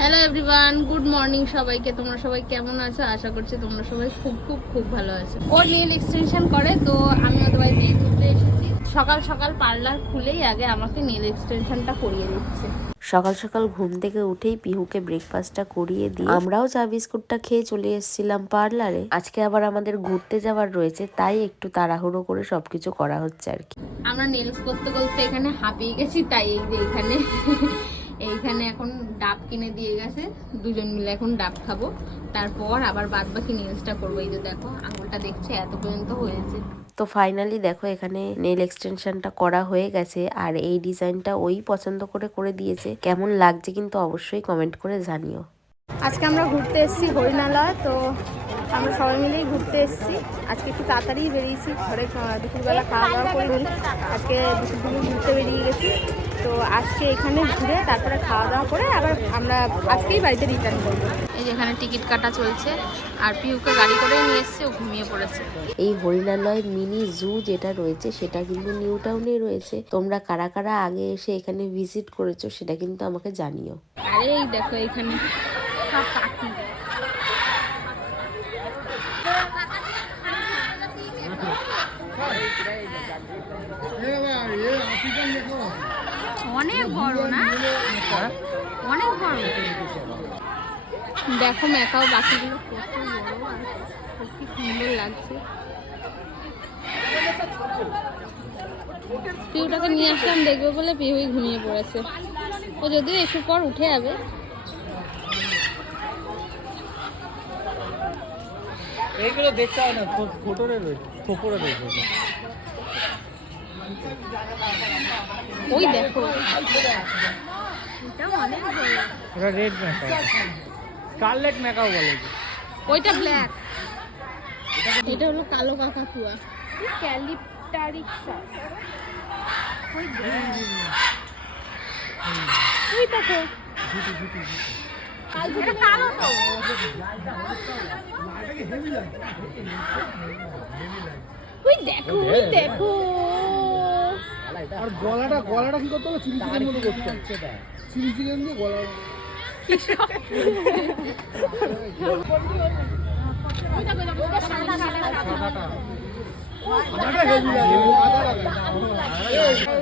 Hello everyone, good morning সবাইকে। তোমরা সবাই কেমন আছো? আশা করছি তোমরা সবাই খুব খুব খুব ভালো আছো। ও নেল এক্সটেনশন করে, তো আমি ওদের বাড়ি নিয়ে ঘুরতে এসেছি। সকাল সকাল পার্লার খুলেই আগে আমাকে নেল এক্সটেনশনটা করিয়ে দিচ্ছে। সকাল সকাল ঘুম থেকে উঠেই পিহুকে ব্রেকফাস্টটা করিয়ে দিয়ে আমরাও চা বিস্কুটটা খেয়ে চলে এসেছিলাম পার্লারে। আজকে আবার আমাদের ঘুরতে যাওয়ার রয়েছে, তাই একটু তাড়াহুড়ো করে সবকিছু করা হচ্ছে আর কি। আমরা নেলস করতে করতে এখানে হাঁপিয়ে গেছি, তাই এই যে এইখানে এখন ডাব কিনে দিয়ে গেছে, দুজন মিলে এখন ডাব খাবো। তারপর আবার বাদ বাকি নেলসটা করবো। এই যে দেখো আঙুলটা দেখছে এত পর্যন্ত হয়েছে। তো ফাইনালি দেখো এখানে নেল এক্সটেনশনটা করা হয়ে গেছে, আর এই ডিজাইনটা ওই পছন্দ করে দিয়েছে। কেমন লাগছে কিন্তু অবশ্যই কমেন্ট করে জানিও। আজকে আমরা ঘুরতে এসেছি হরিণালয়, তো আমরা সবাই মিলেই ঘুরতে এসেছি। আজকে একটু তাড়াতাড়ি বেরিয়েছি, ঘরে দুপুরবেলা খাওয়া দাওয়া করে আজকে দুপুর দুপুর ঘুরতে বেরিয়ে গেছি। তো আজকে এখানে ঘুরে তারপরে খাওয়া দাওয়া করে আবার আমরা আজকেই বাড়িতে রিটার্ন করবো। এই যে এখানে টিকিট কাটা চলছে, আর পিউকে গাড়ি করে নিয়ে এসছে, ও ঘুমিয়ে পড়েছে। এই হরিণালয় মিনি জু যেটা রয়েছে সেটা কিন্তু নিউ টাউনে রয়েছে। তোমরা কারা কারা আগে এসে এখানে ভিজিট করেছো সেটা কিন্তু আমাকে জানিও। আরে এই দেখো এখানে সব পাখি। অনেক বড় না? অনেক বড়। দেখো মেকাও পাখিগুলো কত বড় আর কি সুন্দর লাগছে। পিউটাকে নিয়ে আসলাম দেখবে বলে, পিউই ঘুমিয়ে পড়েছে। ও যদিও একটু পর উঠে যাবে। এইগুলো দেখতে হয় না, ফটোরে রয়েছে, ফটোরে রয়েছে। ওই দেখো এটা অনেক বড়। এটা রেড ম্যাকাও, স্কারলেট ম্যাকাও বলে। ওইটা ব্ল্যাক, এটা হলো কালো কাকাতুয়া, ক্যালিপটারিক্সাস। ওই দেখো এটা কালো তো। ওই দেখো ওই দেখো। আর গলাটা কি করতে হবে? চিলি চিকেন মতো করতে হচ্ছে। চিলি চিকেন দিয়ে গলা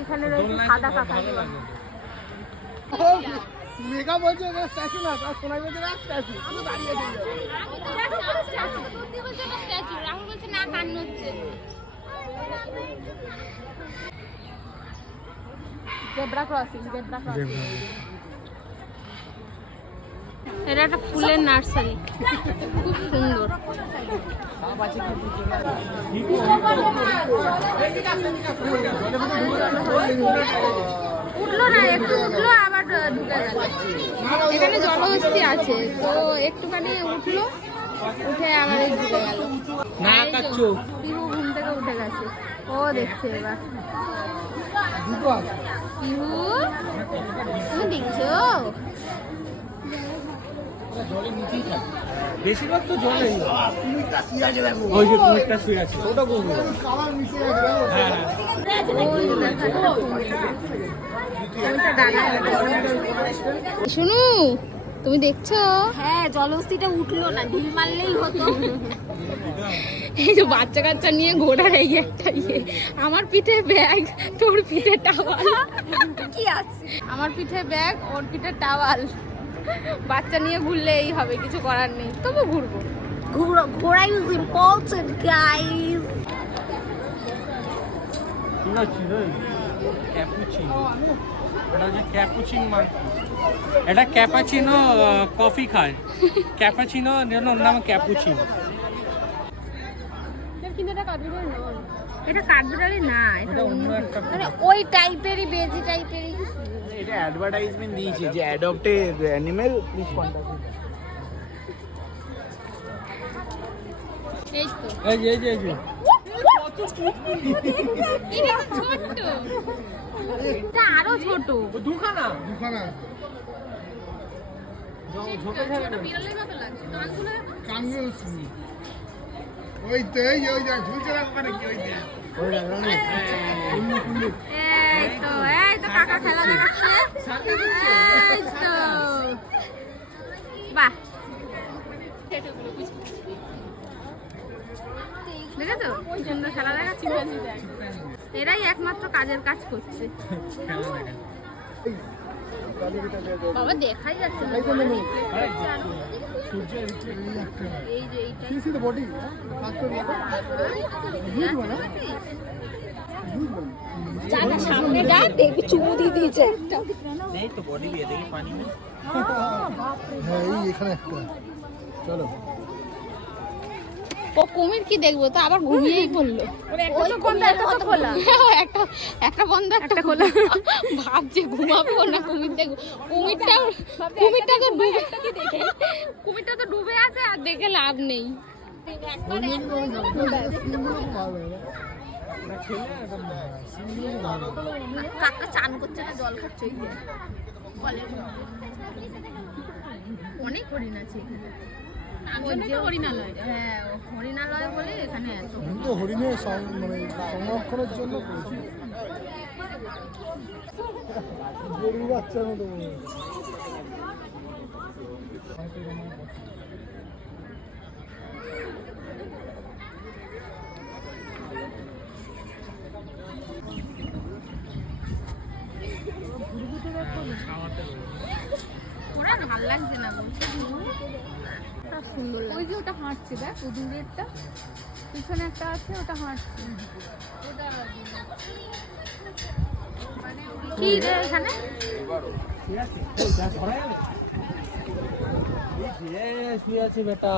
এখানে রয়েছে সাদা কাকাতুয়া। মেঘা বলছে স্ট্যাচু না, তার সোনাই বলছে না স্ট্যাচু। আমি দাঁড়িয়ে রাহুল বলছে না, কান্না হচ্ছে। Zebra crossing, zebra crossing. এটা একটা ফুলের নার্সারি, খুব সুন্দর। উঠলো না, একটু উঠলো আবার ঢুকে গেল। এখানে জলহস্তি আছে, তো একটুখানি উঠলো, উঠে আবার ঢুকে গেল। পিহু ঘুম থেকে উঠে গেছে, ও দেখছে এবার। পিহু তুমি দেখছো? বেশিরভাগ তো জলে। ওই যে কুমিরটা শুয়ে আছে, ওটা কুমির। হ্যাঁ শুনু তুমি দেখছো? হ্যাঁ, জলহস্তিটা উঠলো না, ঢিল মারলেই হতো। এই যে বাচ্চা কাচ্চা নিয়ে ঘোড়ার এই একটা আমার পিঠে ব্যাগ, তোর পিঠে টাওয়াল। কি আছে? আমার পিঠে ব্যাগ, ওর পিঠে টাওয়াল। বাচ্চা নিয়ে ঘুরলে এই হবে, কিছু করার নেই, তবু ঘুরবো। ঘোড়া ইজ ইম্পর্টেন্ট গাইস। এটা ক্যাপাচিনো কফি খায়। ক্যাপাচিনো ওর নাম ক্যাপুচিনো। কিন্তু এটা কাঠবিড়ালি নয়, এটা কাঠবিড়ালি না, এটা অন্য একটা। মানে ওই টাইপেরই, বেজি টাইপেরই। এটা অ্যাডভার্টাইজমেন্ট দিয়েছে যে অ্যাডপ্টেড অ্যানিমেল প্লিজ কন্টাক্ট। এই তো এই যে এটা ছোট, এটা আরো ছোট। দুখানা বিড়ালের মতো লাগছে, কানগুলো কানগুলো ওই তো এই যা ঝুলছে না ওখানে কি ওই যে এই তো কাকা খেলা দেখাচ্ছে। এই তো কি সুন্দর খেলা দেখাচ্ছি। এরাই একমাত্র কাজের কাজ করছে। বাবা দেখাই যাচ্ছে না। এই যে এইটা সামনে যা দেখবি চুমু দিয়ে দিয়েছে একটা। नहीं तो बॉडी भी है देखिए पानी में। হ্যাঁ এই এখানে একটা চলো ও কুমির কি দেখবো, তো আবার ঘুমিয়েই পড়লো। একটা বন্ধ একটা খোলা। ভাবছে ঘুমাবো না কুমির দেখবো। কুমিরটা তো ডুবে আছে আর দেখে লাভ নেই। কাকা চান করছে না, জল খাচ্ছে। অনেক হরিণ আছে এখানে। হরিণালয়, হ্যাঁ হরিণালয় বলে এখানে এত। তো হরিণের মানে সংরক্ষণের জন্য করেছি। গরু বাচ্চার মতো মনে হচ্ছে। ওরা ভালো লাগছে না বলছে। সুন্দর ওই যে ওটা হাঁটছে, দেখ ও দূরেরটা, পিছনে একটা আছে ওটা হাঁটছে। কি রে এখানে শুয়ে আছে বেটা।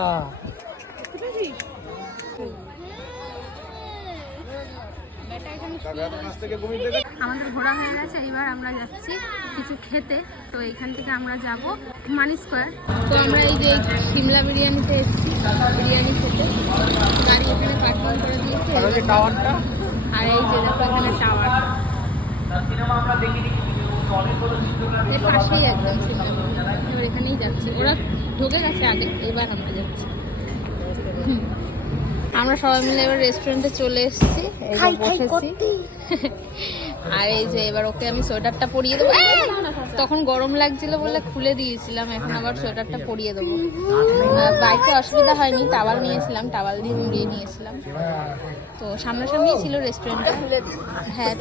আমাদের ঘোরা হয়ে গেছে, এইবার আমরা যাচ্ছি কিছু খেতে। তো এইখান থেকে আমরা যাব মানি স্কোয়ার। তো আমরা এই যে সিমলা বিরিয়ানিতে এসেছি বিরিয়ানি খেতে। গাড়ি এখানে পার্কিং করে দিয়েছে। আর এই যে দেখো এখানে টাওয়ার, এর পাশেই একদম সিমলা বিরিয়ানি। এবার এখানেই যাচ্ছি, ওরা ঢুকে গেছে আগে, এবার আমরা যাচ্ছি। আমরা সবাই মিলে এবার রেস্টুরেন্টে চলে এসেছি, বসেছি। আর এই যে এবার ওকে আমি সোয়েটারটা পরিয়ে দেবো। তখন গরম লাগছিল বলে খুলে দিয়েছিলাম, এখন আবার সোয়েটারটা পরিয়ে দেবো। বাইকে অসুবিধা হয়নি, টাওয়াল নিয়েছিলাম, টাওয়াল দিয়ে মুড়িয়ে নিয়েছিলাম। তো সামনাসামনি ছিল রেস্টুরেন্টটা। হ্যাঁ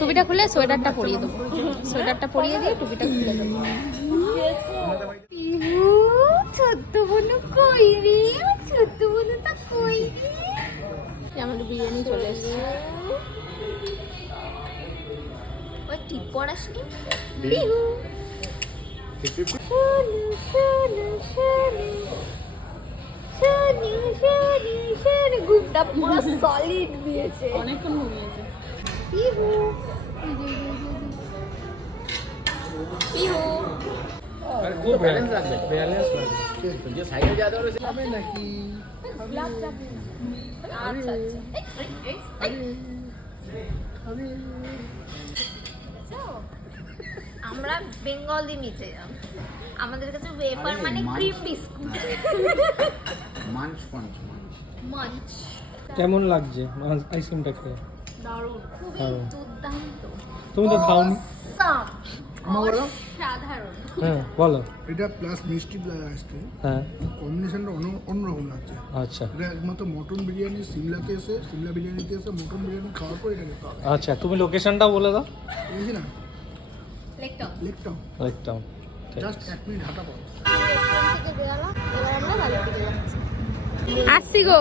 টুপিটা খুলে সোয়েটারটা পরিয়ে দেবো। সোয়েটারটা পরিয়ে দিয়ে টুপিটা খুলে দেবো। ছোট্ট বোনু কই রে, ছোট্ট বোনুটা কই রে। আমাদের বিরিয়ানি চলে এসেছে। ওই টিপ পড়াসনি ঘুমটা পুরো সলিড দিয়েছে, অনেকক্ষণ ঘুমিয়েছে। वो बैलेंस रख दे, बैलेंस रख दे। तो जो साइड में ज्यादा और খাবে নাকি? আচ্ছা আমরা বেঙ্গলি নিতে যাব, আমাদের কাছে ওয়েফার মানে ক্রিম বিস্কুট। मंच पंच মঞ্চ কেমন লাগছে আইসক্রিমটা খেয়ে? দারুণ, খুবই দারুণ। দুর্দান্ত, তুমি তো খাওনি। Awesome! আমার বলো। সাধারণ। হ্যাঁ বলো। এটা প্লাস মিষ্টি আইসক্রিম হ্যাঁ কম্বিনেশনটা অন্যরকম লাগছে। আচ্ছা এটা একমাত্র মটন বিরিয়ানি সিমলাতে এসে, সিমলা বিরিয়ানিতে এসে মটন বিরিয়ানি খাওয়ার পর এটা খেতে হবে। আচ্ছা তুমি লোকেশনটা বলে দাও। বুঝছি না, লেকটপ লেকটাউন একদম জাস্ট 1 মিনিট হাঁটা পথ। থেকে বেরোলাম, এবার আমরা বাড়ির দিকে যাচ্ছি। আসছি গো,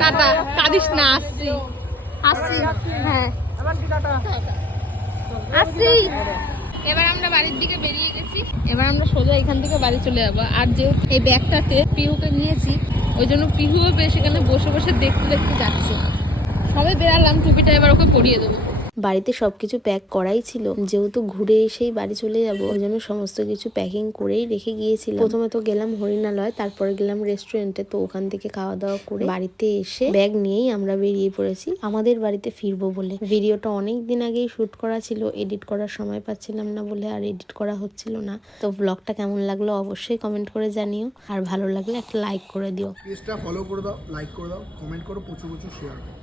টাটা। কাঁদিস না, আসছি আসছি। হ্যাঁ আসছি। এবার আমরা বাড়ির দিকে বেরিয়ে গেছি। এবার আমরা সোজা এখান থেকে বাড়ি চলে যাবো। আর যেহেতু এই ব্যাগটাতে পিহুকে নিয়েছি, ওই জন্য পিহুও বেশ এখানে বসে বসে দেখতে দেখতে যাচ্ছে। সবাই বেরালাম, টুপিটা এবার ওকে পরিয়ে দেবো। বাড়িতে সবকিছু প্যাক করাই ছিল, যেহেতু ঘুরে এসেই বাড়ি চলে যাব ওই জন্য সমস্ত কিছু প্যাকিং করেই রেখে গিয়েছিলাম। প্রথমে তো গেলাম হরিণালয়, তারপরে গেলাম রেস্টুরেন্টে। তো ওখান থেকে খাওয়া দাওয়া করে বাড়িতে এসে ব্যাগ নিয়েই আমরা বেরিয়ে পড়েছি আমাদের বাড়িতে ফিরবো বলে। ভিডিওটা অনেক দিন আগেই শুট করা ছিল, এডিট করার সময় পাচ্ছিলাম না বলে আর এডিট করা হচ্ছিল না। তো ব্লগটা কেমন লাগলো অবশ্যই কমেন্ট করে জানিও, আর ভালো লাগলে একটা লাইক করে দিও। পেজটা ফলো করে দাও, লাইক করে দাও, কমেন্ট করো, প্রচুর শেয়ার করো।